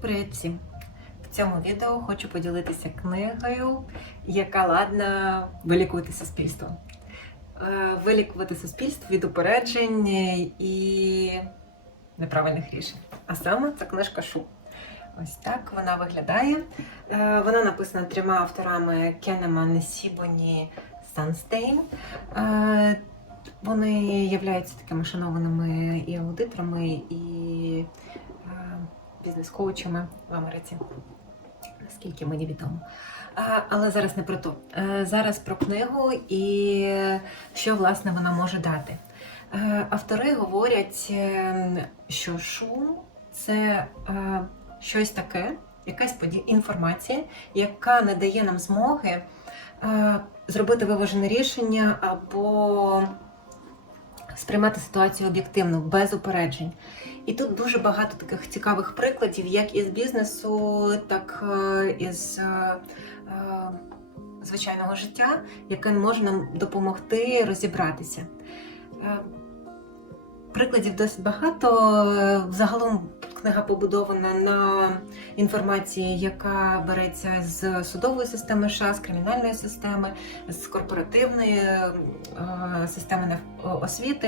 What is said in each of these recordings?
Привіт всім! В цьому відео хочу поділитися книгою, яка ладна вилікувати суспільство. Е, Вилікувати суспільство від упереджень і неправильних рішень. А саме це книжка Шу. Ось так вона виглядає. Е, Вона написана трьома авторами Кенеман, Сібоні, Санстейн. Е, Вони являються такими шанованими і аудиторами, і бізнес-коучами в Америці, наскільки мені відомо. Але зараз не про то. Е, Зараз про книгу і що власне вона може дати. Е, Автори говорять, е, що шум це щось таке, якась інформація, яка не дає нам змоги зробити виважене рішення або сприймати ситуацію об'єктивно, без упереджень. І тут дуже багато таких цікавих прикладів, як із бізнесу, так е, із е, е, звичайного життя, яке може нам допомогти розібратися. Прикладів досить багато. Загалом книга побудована на інформації, яка береться з судової системи США, з кримінальної системи, з корпоративної е, системи освіти.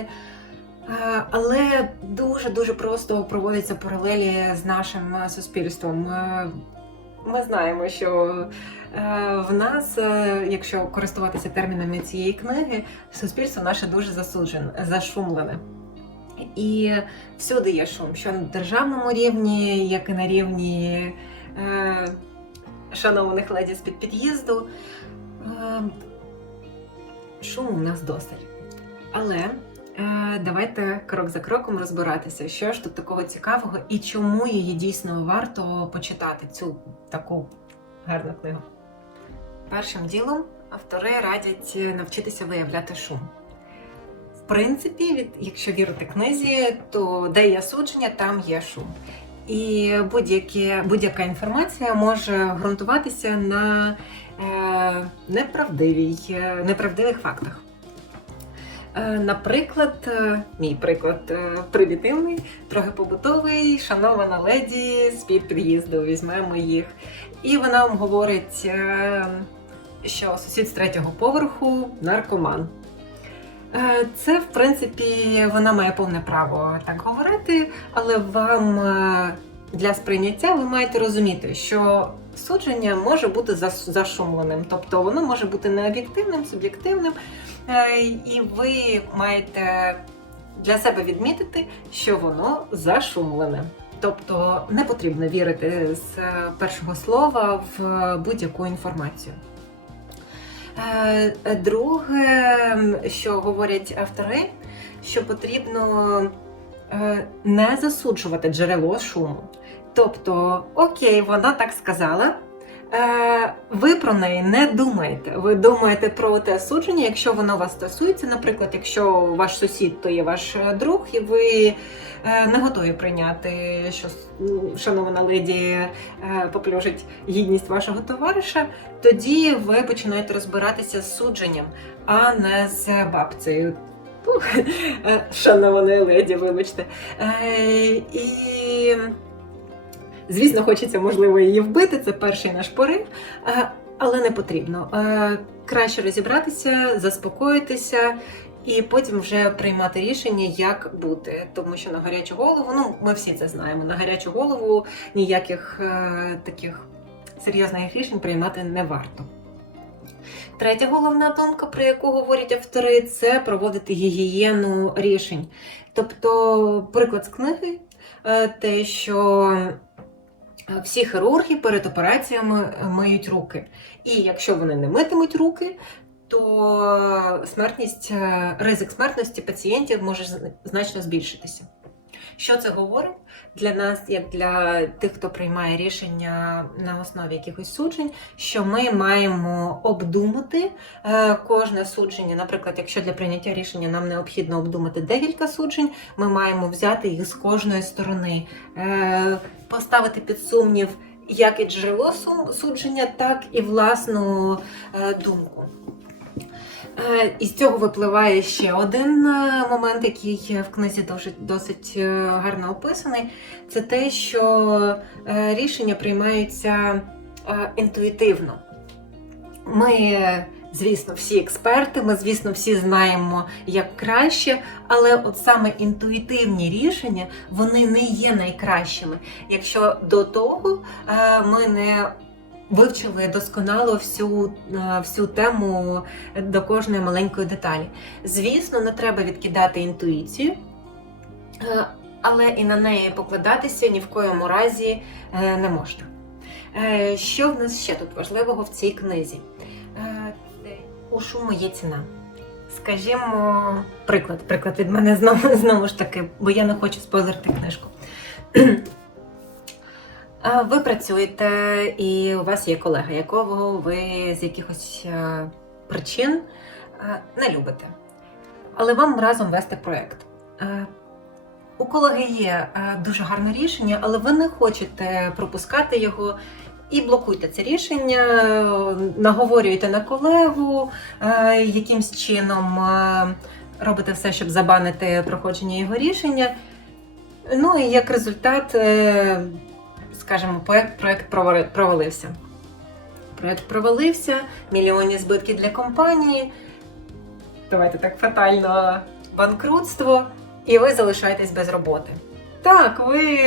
Е, Але дуже дуже просто проводяться паралелі з нашим суспільством. Е, Ми знаємо, що в нас, якщо користуватися термінами цієї книги, суспільство наше дуже засуджене, зашумлене. І всюди є шум, що на державному рівні, як і на рівні е, шанованих леді з-під під'їзду. Е, шуму у нас досить. Але е, давайте крок за кроком розбиратися, що ж тут такого цікавого і чому її дійсно варто почитати, цю таку гарну книгу. Першим ділом автори радять навчитися виявляти шум. Принципі, від, якщо вірити книзі, то де є судження, там є шум. І будь-яка інформація може ґрунтуватися на е, неправдивій, е, неправдивих фактах. Е, Наприклад, е, мій приклад е, примітивний, трохи побутовий, шанована леді з під під'їзду, візьмемо їх. І вона вам говорить, е, що сусід з третього поверху наркоман. Е, Це, в принципі, вона має повне право так говорити, але вам е, для сприйняття ви маєте розуміти, що судження може бути зашумленим, тобто воно може бути необ'єктивним, суб'єктивним, е, і ви маєте для себе відмітити, що воно зашумлене. Тобто не потрібно вірити з першого слова в будь-яку інформацію. Е, Друге, що говорять автори, що потрібно е, не засуджувати джерело шуму. Тобто, окей, вона так сказала. Е, Ви про неї не думаєте. Ви думаєте про те судження, якщо воно вас стосується. Наприклад, якщо ваш сусід то є ваш е, друг, і ви е, не готові прийняти, що шанована леді поплюжить гідність вашого товариша, тоді ви починаєте розбиратися з судженням, а не з бабцею. Ух, Шанована леді, вибачте. І, звісно, хочеться, можливо, її вбити. Це перший наш порив, е, але не потрібно. Е, Краще розібратися, заспокоїтися. І потім вже приймати рішення, як бути, тому що на гарячу голову, ну ми всі це знаємо. На гарячу голову ніяких е, таких серйозних рішень приймати не варто. Третя головна думка, про яку говорять автори, це проводити гігієну рішень. Тобто, приклад з книги, е, те, що всі хірурги перед операціями миють руки. І якщо вони не митимуть руки, то смертність, е, ризик смертності пацієнтів може значно збільшитися. Що це говорить для нас, як для тих, хто приймає рішення на основі якихось суджень, що ми маємо обдумати е, кожне судження. Наприклад, якщо для прийняття рішення нам необхідно обдумати декілька суджень, ми маємо взяти їх з кожної сторони, е, поставити під сумнів як і джерело судження, так і власну е, думку. Е, І з цього випливає ще один е, момент, який в книзі досить, досить е, гарно описаний. Це те, що рішення приймаються інтуїтивно. Ми, звісно, всі експерти, ми, звісно, всі знаємо, як краще, але от саме інтуїтивні рішення вони не є найкращими, якщо до того ми не вивчили досконало всю, е, всю тему до кожної маленької деталі. Звісно, не треба відкидати інтуїцію, е, але і на неї покладатися ні в коєму разі е, не можна. Що в нас ще тут важливого в цій книзі? У шуму є ціна. Скажімо, приклад. Приклад від мене знову, знову ж таки, бо я не хочу спойлерити книжку. Ви працюєте, і у вас є колега, якого ви з якихось е, причин е, не любите. Але вам разом вести проєкт. Е, У колеги є дуже гарне рішення, але ви не хочете пропускати його і блокуйте це рішення, наговорюєте на колегу, якимсь чином робите все, щоб забанити проходження його рішення. Ну і як результат, проект, проект провалився. Проект провалився, мільйонні збитки для компанії. Давайте так фатально банкрутство, і ви залишаєтесь без роботи. Так, ви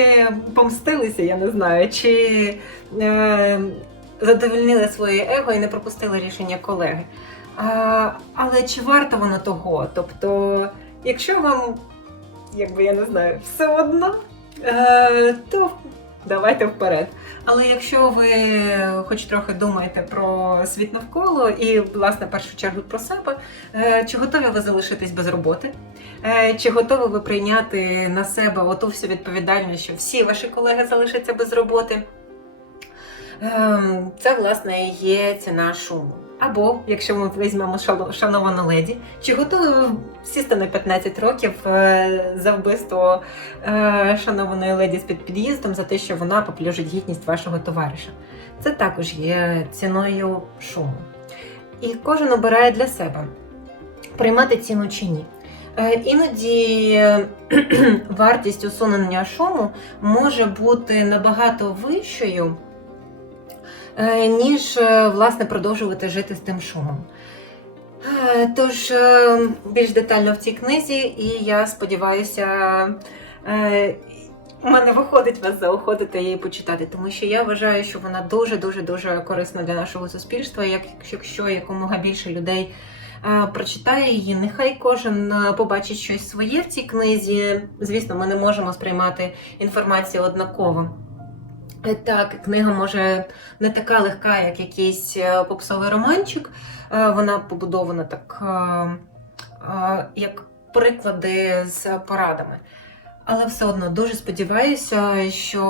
помстилися, я не знаю, чи е, задовольнили своє его і не пропустили рішення колеги. А, але чи варто воно того? Тобто, якщо вам, якби я не знаю, все одно, е, то давайте вперед. Але якщо ви хоч трохи думаєте про світ навколо і, власне, в першу чергу про себе, е, чи готові ви залишитись без роботи? Е, Чи готові ви прийняти на себе оту всю відповідальність, що всі ваші колеги залишаться без роботи? Ем, Це, власне, і є ціна шуму. Або, якщо ми візьмемо шановану леді, чи готові сісти на 15 років е, за вбивство е, шанованої леді з-під під'їздом за те, що вона поплюжить гідність вашого товариша? Це також є ціною шуму. І кожен обирає для себе приймати ціну чи ні. Е, Іноді вартість усунення шуму може бути набагато вищою, ніж е, власне продовжувати жити з тим шумом. Е, Тож е, більш детально в цій книзі, і я сподіваюся, е, у мене виходить вас заохотити її почитати, тому що я вважаю, що вона дуже дуже корисна для нашого суспільства. Якщо якомога більше людей е, прочитає її, нехай кожен е, побачить щось своє в цій книзі. Звісно, ми не можемо сприймати інформацію однаково. Е, Так, книга може не така легка, як якийсь е, попсовий романчик. Е, Вона побудована так, як приклади з порадами. Але все одно дуже сподіваюся, що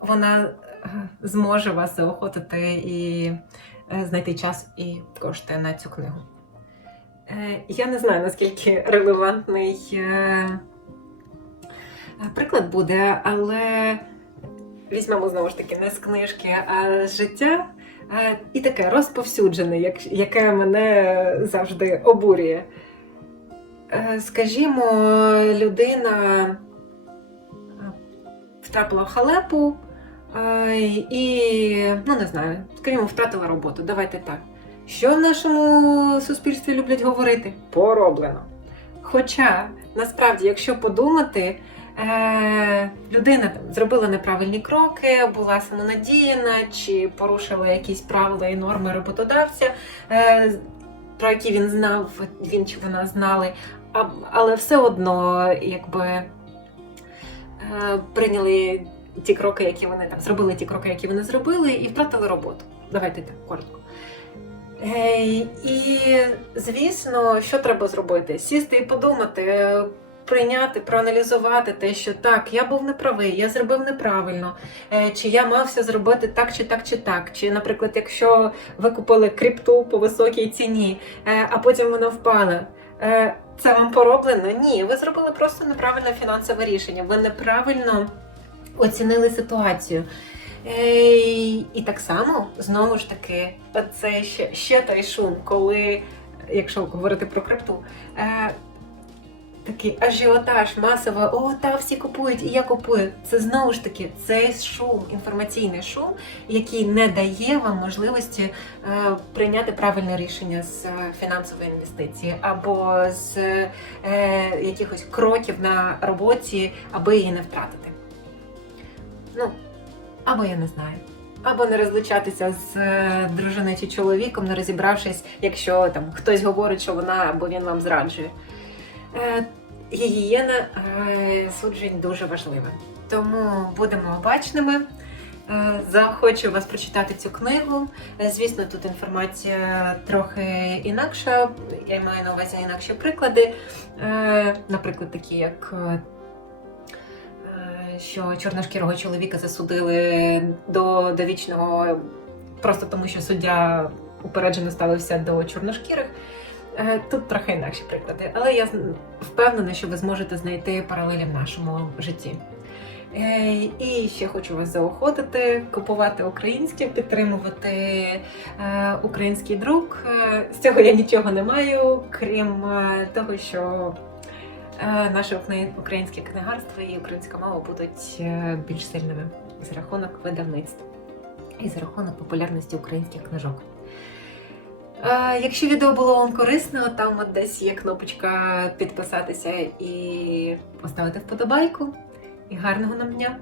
вона зможе вас заохотити і знайти час і кошти на цю книгу. Я не знаю, наскільки релевантний приклад буде, але візьмемо знову ж таки не з книжки, а з життя. І таке розповсюджене, яке мене завжди обурює. Е, Скажімо, людина е, втрапила в халепу е, і, ну не знаю, скажімо, втратила роботу. Давайте так. Що в нашому суспільстві люблять говорити? Пороблено. Хоча насправді, якщо подумати, е, людина там зробила неправильні кроки, була самонадіяна, чи порушила якісь правила і норми роботодавця, е, про які він знав, він чи вона знали, а, але все одно якби е, прийняли ті кроки, які вони там зробили, ті кроки, які вони зробили, і втратили роботу. Давайте так коротко. Е, і звісно, що треба зробити? Сісти і подумати, прийняти, проаналізувати те, що так, я був неправий, я зробив неправильно, е, чи я мав все зробити так, чи так, чи так. Чи, наприклад, якщо ви купили крипту по високій ціні, е, а потім вона впала. е, Це вам пороблено? Ні, ви зробили просто неправильне фінансове рішення. Ви неправильно оцінили ситуацію. І так само, знову ж таки, це ще, ще той шум, коли якщо говорити про крипту. Такий ажіотаж масово, о, та всі купують, і я купую. Це знову ж таки цей шум, інформаційний шум, який не дає вам можливості е, прийняти правильне рішення з е, фінансової інвестиції або з е, якихось кроків на роботі, аби її не втратити. Ну, або я не знаю. Або не розлучатися з е, дружиною чи чоловіком, не розібравшись, якщо там хтось говорить, що вона або він вам зраджує. Е, гігієна е, суджень дуже важлива. Тому будемо обачними. Е, Захочу вас прочитати цю книгу. Звісно, тут інформація трохи інакша. Я маю на увазі інакші приклади. Наприклад, такі як. Що чорношкірого чоловіка засудили до довічного просто тому, що суддя упереджено ставився до чорношкірих. Е, Тут трохи інакші приклади, але я впевнена, що ви зможете знайти паралелі в нашому житті. Е, І ще хочу вас заохотити, купувати українське, підтримувати е, український друк. З цього я нічого не маю, крім того, що наше українське книгарство і українська мова будуть більш сильними за рахунок видавництв і за рахунок популярності українських книжок. Е, Якщо відео було вам корисно, там от десь є кнопочка підписатися і поставити вподобайку. І гарного нам дня!